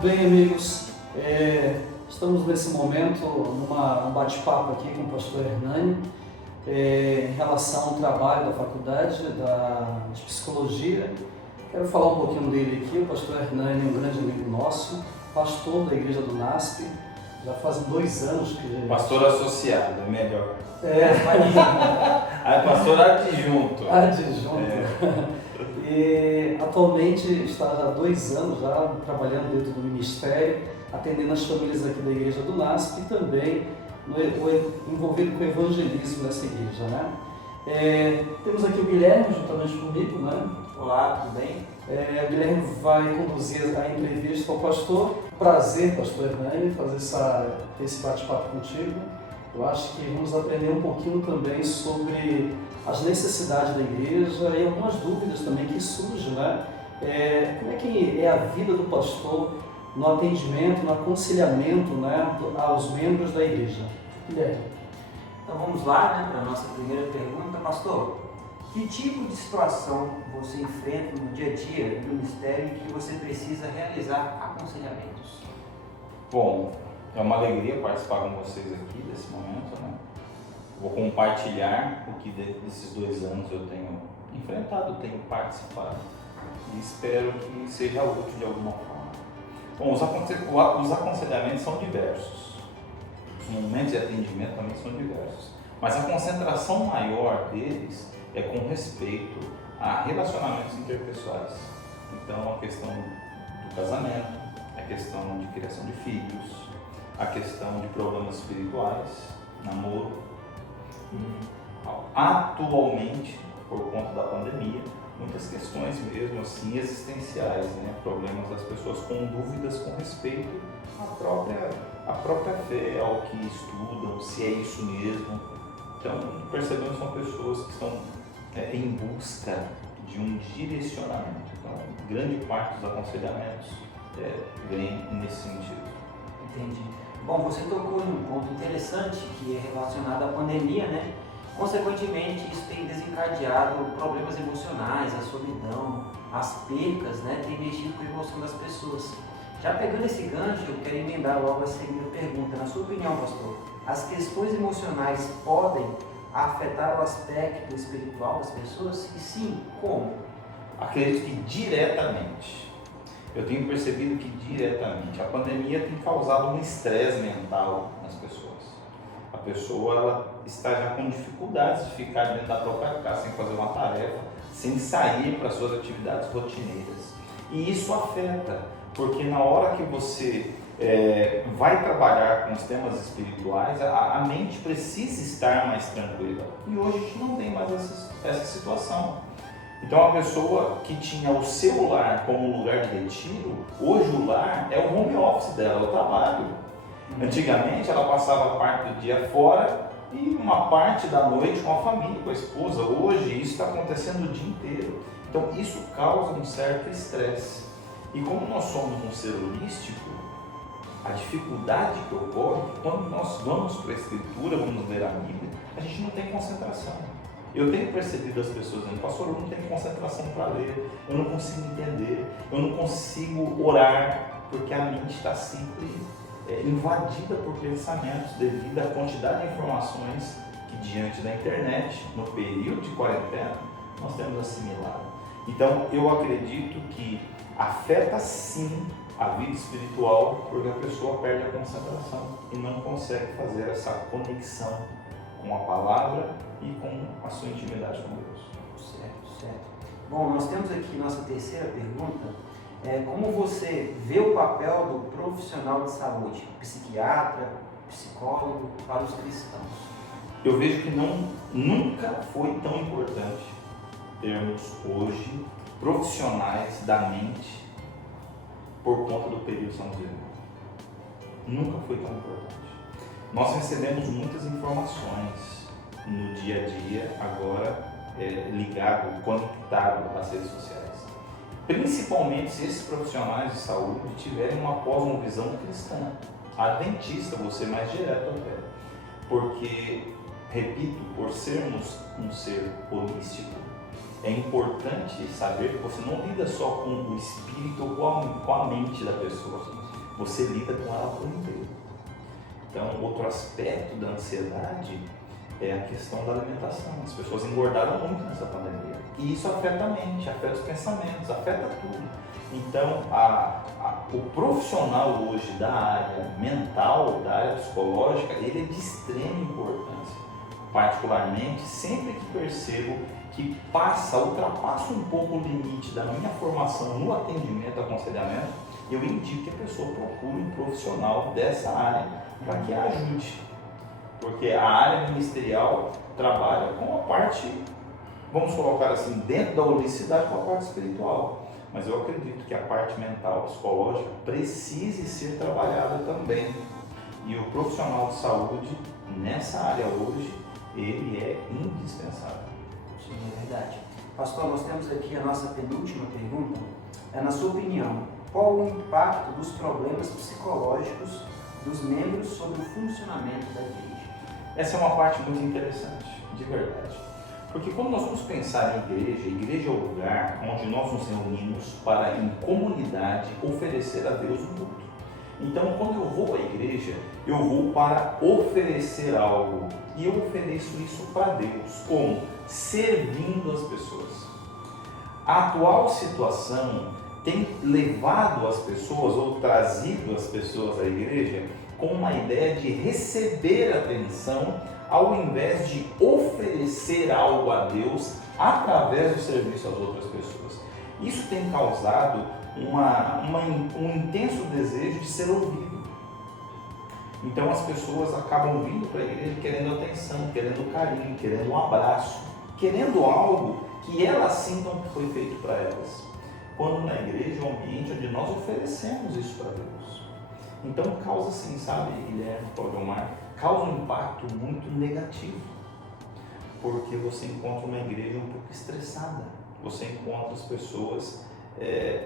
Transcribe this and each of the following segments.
Tudo bem, amigos? Estamos nesse momento num bate-papo aqui com o pastor Hernani em relação ao trabalho da faculdade de psicologia. Quero falar um pouquinho dele aqui. O pastor Hernani é um grande amigo nosso, pastor da igreja do NASP. Já fazem 2 anos que... Pastor associado, é melhor. Pastor adjunto. E atualmente está há 2 anos já trabalhando dentro do ministério, atendendo as famílias aqui da igreja do NASP e também envolvido com o evangelismo dessa igreja, né? Temos aqui o Guilherme juntamente comigo, né? Olá, tudo bem? O Guilherme vai conduzir a entrevista ao pastor. Prazer, pastor Hernani, fazer esse bate-papo contigo. Eu acho que vamos aprender um pouquinho também sobre as necessidades da igreja e algumas dúvidas também que surgem, né? Como é que é a vida do pastor no atendimento, no aconselhamento, né, aos membros da igreja? Guilherme. Então vamos lá, né, para a nossa primeira pergunta. Pastor, que tipo de situação você enfrenta no dia a dia do ministério que você precisa realizar aconselhamentos? Bom, é uma alegria participar com vocês aqui desse momento, né? Vou compartilhar o que desses 2 anos eu tenho enfrentado, tenho participado e espero que seja útil de alguma forma. Bom, os aconselhamentos são diversos, os momentos de atendimento também são diversos, mas a concentração maior deles é com respeito a relacionamentos interpessoais. Então, a questão do casamento, a questão de criação de filhos, a questão de problemas espirituais, namoro. Atualmente, por conta da pandemia, muitas questões mesmo assim existenciais, né? Problemas das pessoas com dúvidas com respeito à própria fé, ao que estudam, se é isso mesmo. Então, percebemos que são pessoas que estão em busca de um direcionamento. Então, grande parte dos aconselhamentos vem nesse sentido. Entendi. Bom, você tocou em um ponto interessante que é relacionado à pandemia, né? Consequentemente, isso tem desencadeado problemas emocionais, a solidão, as percas, né? Tem mexido com a emoção das pessoas. Já pegando esse gancho, eu quero emendar logo a segunda pergunta. Na sua opinião, pastor, as questões emocionais podem afetar o aspecto espiritual das pessoas? E sim, como? Acredito que diretamente. Eu tenho percebido que diretamente a pandemia tem causado um estresse mental nas pessoas. A pessoa ela está já com dificuldades de ficar dentro da própria casa, sem fazer uma tarefa, sem sair para suas atividades rotineiras. E isso afeta, porque na hora que você vai trabalhar com os temas espirituais, a mente precisa estar mais tranquila. E hoje a gente não tem mais essa situação. Então a pessoa que tinha o seu lar como lugar de retiro, hoje o lar é o home office dela, é o trabalho. Antigamente ela passava parte do dia fora e uma parte da noite com a família, com a esposa. Hoje isso está acontecendo o dia inteiro. Então isso causa um certo estresse. E como nós somos um ser holístico, a dificuldade que ocorre quando nós vamos para a Escritura, vamos ler a Bíblia, a gente não tem concentração. Eu tenho percebido as pessoas dizendo, pastor, eu não tenho concentração para ler, eu não consigo entender, eu não consigo orar, porque a mente está sempre invadida por pensamentos devido à quantidade de informações que diante da internet, no período de quarentena, nós temos assimilado. Então, eu acredito que afeta sim a vida espiritual, porque a pessoa perde a concentração e não consegue fazer essa conexão com a palavra e com a sua intimidade com Deus. Certo. Bom, nós temos aqui nossa terceira pergunta. Como você vê o papel do profissional de saúde, psiquiatra, psicólogo, para os cristãos? Eu vejo que nunca foi tão importante termos hoje profissionais da mente por conta do período que estamos vivendo. Nunca foi tão importante. Nós recebemos muitas informações no dia a dia, agora ligado, conectado às redes sociais. Principalmente se esses profissionais de saúde tiverem uma cosmovisão cristã, adventista, vou ser mais direto até. Porque, repito, por sermos um ser holístico, é importante saber que você não lida só com o espírito ou com a mente da pessoa, você lida com ela por inteiro. Então, outro aspecto da ansiedade é a questão da alimentação. As pessoas engordaram muito nessa pandemia. E isso afeta a mente, afeta os pensamentos, afeta tudo. Então, o profissional hoje da área mental, da área psicológica, ele é de extrema importância. Particularmente, sempre que percebo que ultrapassa um pouco o limite da minha formação no atendimento, aconselhamento, eu indico que a pessoa procure um profissional dessa área para que a ajude. Porque a área ministerial trabalha com a parte, vamos colocar assim, dentro da holisticidade, com a parte espiritual. Mas eu acredito que a parte mental, psicológica, precise ser trabalhada também. E o profissional de saúde, nessa área hoje, ele é indispensável. Sim, é verdade. Pastor, nós temos aqui a nossa penúltima pergunta. Na sua opinião, qual o impacto dos problemas psicológicos dos membros sobre o funcionamento da igreja? Essa é uma parte muito interessante, de verdade. Porque quando nós vamos pensar em igreja é o lugar onde nós nos reunimos para, em comunidade, oferecer a Deus um culto. Então, quando eu vou à igreja, eu vou para oferecer algo. E eu ofereço isso para Deus. Como? Servindo as pessoas. A atual situação tem levado as pessoas, ou trazido as pessoas à igreja, com uma ideia de receber atenção, ao invés de oferecer algo a Deus através do serviço às outras pessoas. Isso tem causado um intenso desejo de ser ouvido. Então as pessoas acabam vindo para a igreja querendo atenção, querendo carinho, querendo um abraço, querendo algo que elas sintam que foi feito para elas. Quando na igreja é um ambiente onde nós oferecemos isso para Deus. Então causa assim, sabe, Guilherme, Cláudio Omar, causa um impacto muito negativo. Porque você encontra uma igreja um pouco estressada. Você encontra as pessoas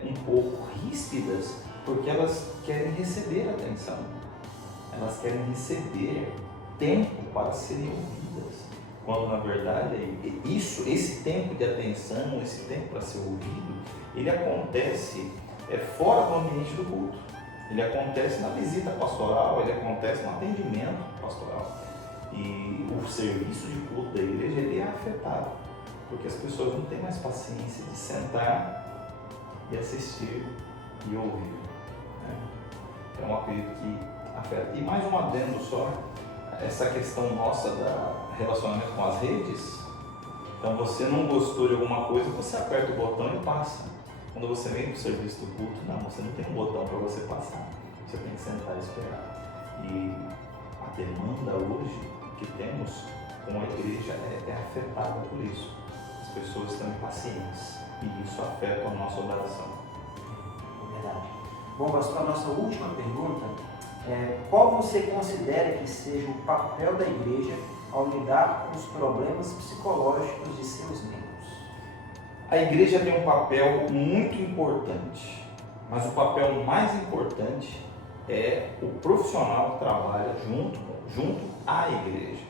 um pouco ríspidas, porque elas querem receber atenção. Elas querem receber tempo para serem ouvidas. Quando na verdade esse tempo de atenção, esse tempo para ser ouvido, ele acontece fora do ambiente do culto. Ele acontece na visita pastoral, ele acontece no atendimento pastoral. E o serviço de culto da igreja ele é afetado, porque as pessoas não têm mais paciência de sentar e assistir e ouvir. Né? Então eu acredito que afeta. E mais um adendo só, essa questão nossa da relacionamento com as redes. Então você não gostou de alguma coisa, você aperta o botão e passa. Quando você vem para o serviço do culto, não, você não tem um botão para você passar. Você tem que sentar e esperar. E a demanda hoje que temos com a igreja é afetada por isso. As pessoas estão impacientes e isso afeta a nossa oração. É verdade. Bom, pastor, a nossa última pergunta é: qual você considera que seja o papel da igreja ao lidar com os problemas psicológicos de seus membros? A igreja tem um papel muito importante, mas o papel mais importante é o profissional que trabalha junto à igreja.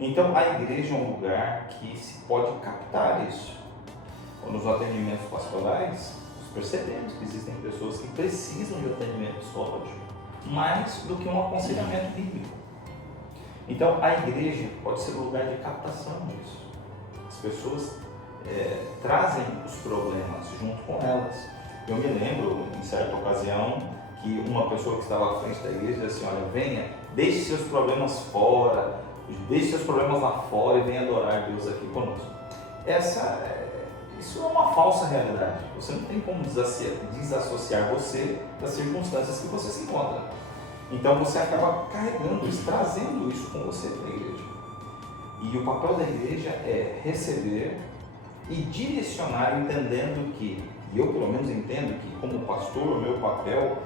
Então a igreja é um lugar que se pode captar isso. Nos atendimentos pastorais, nós percebemos que existem pessoas que precisam de um atendimento psicológico, mais do que um aconselhamento bíblico. Então a igreja pode ser um lugar de captação disso. As pessoas trazem os problemas junto com elas. Eu me lembro, em certa ocasião, que uma pessoa que estava à frente da igreja disse assim: olha, venha, deixe seus problemas fora, deixe seus problemas lá fora e venha adorar Deus aqui conosco. Isso é uma falsa realidade. Você não tem como desassociar você das circunstâncias que você se encontra. Então você acaba carregando isso, trazendo isso com você para a igreja. E o papel da igreja é receber e direcionar, entendendo que, e eu pelo menos entendo que como pastor o meu papel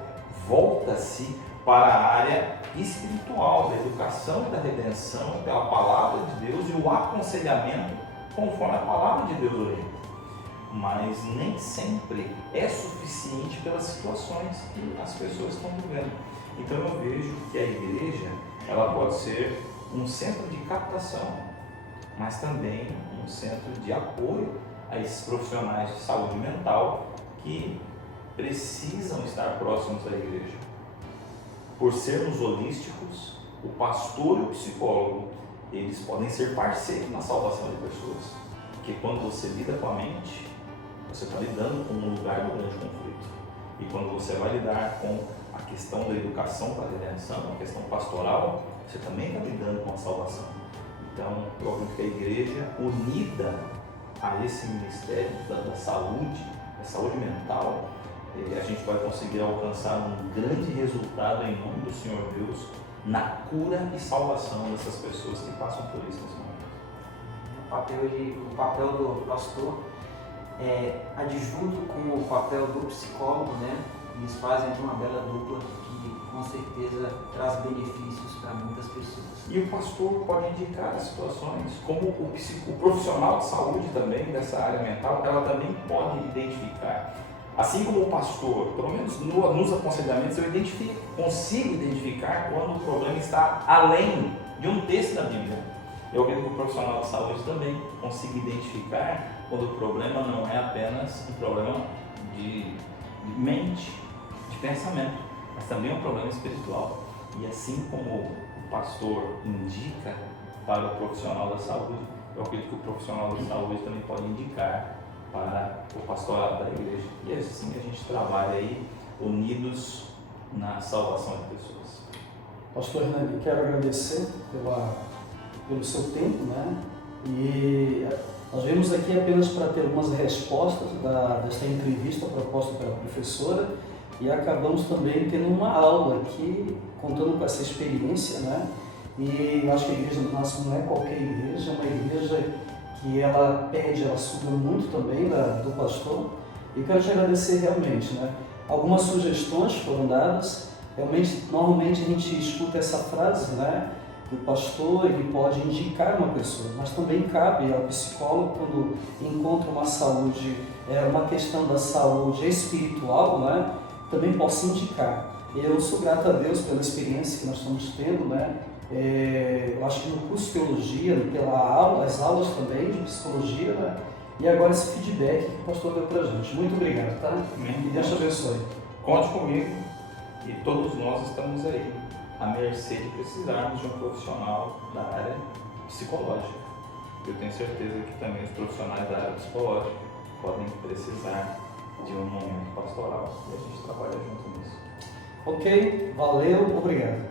volta-se para a área espiritual, da educação e da redenção pela palavra de Deus e o aconselhamento conforme a palavra de Deus orienta. Mas nem sempre é suficiente pelas situações que as pessoas estão vivendo. Então eu vejo que a igreja ela pode ser um centro de captação, mas também um centro de apoio a esses profissionais de saúde mental que precisam estar próximos da igreja. por sermos holísticos, o pastor e o psicólogo, eles podem ser parceiros na salvação de pessoas. Porque quando você lida com a mente, você está lidando com um lugar do grande conflito. E quando você vai lidar com a questão da educação para a redenção, a questão pastoral, você também está lidando com a salvação. Então, eu acredito que a igreja, unida a esse ministério da saúde, da saúde mental, a gente vai conseguir alcançar um grande resultado em nome do Senhor Deus na cura e salvação dessas pessoas que passam por isso nesse momento. O papel do pastor é adjunto com o papel do psicólogo, né? Eles fazem uma bela dupla que com certeza traz benefícios para muitas pessoas. E o pastor pode indicar as situações, como o profissional de saúde também dessa área mental, ela também pode identificar. Assim como o pastor, pelo menos nos aconselhamentos, eu consigo identificar quando o problema está além de um texto da Bíblia. Eu acredito que o profissional de saúde também consiga identificar quando o problema não é apenas um problema de mente, de pensamento, mas também é um problema espiritual. E assim como o pastor indica para o profissional da saúde, eu acredito que o profissional da saúde também pode indicar para o pastorado da igreja. E assim a gente trabalha aí unidos na salvação de pessoas. Pastor Hernani, quero agradecer pelo seu tempo, né? E nós vimos aqui apenas para ter algumas respostas desta entrevista proposta pela professora e acabamos também tendo uma aula aqui, contando com essa experiência, né? E eu acho que a igreja do Máximo não é qualquer igreja, é uma igreja que ela suga muito também do pastor. E eu quero te agradecer realmente, né? Algumas sugestões foram dadas, normalmente a gente escuta essa frase, né? O pastor ele pode indicar uma pessoa, mas também cabe ao psicólogo, quando encontra uma questão da saúde espiritual, né? Também possa indicar. Eu sou grato a Deus pela experiência que nós estamos tendo, né? Eu acho que no curso de teologia, as aulas também de psicologia, né? E agora esse feedback que o pastor deu pra gente. Muito obrigado, tá? Amém. E Deus te abençoe. Conte comigo e todos nós estamos aí à mercê de precisarmos de um profissional da área psicológica. Eu tenho certeza que também os profissionais da área psicológica podem precisar de um momento pastoral e a gente trabalha junto nisso. Ok, valeu, obrigado.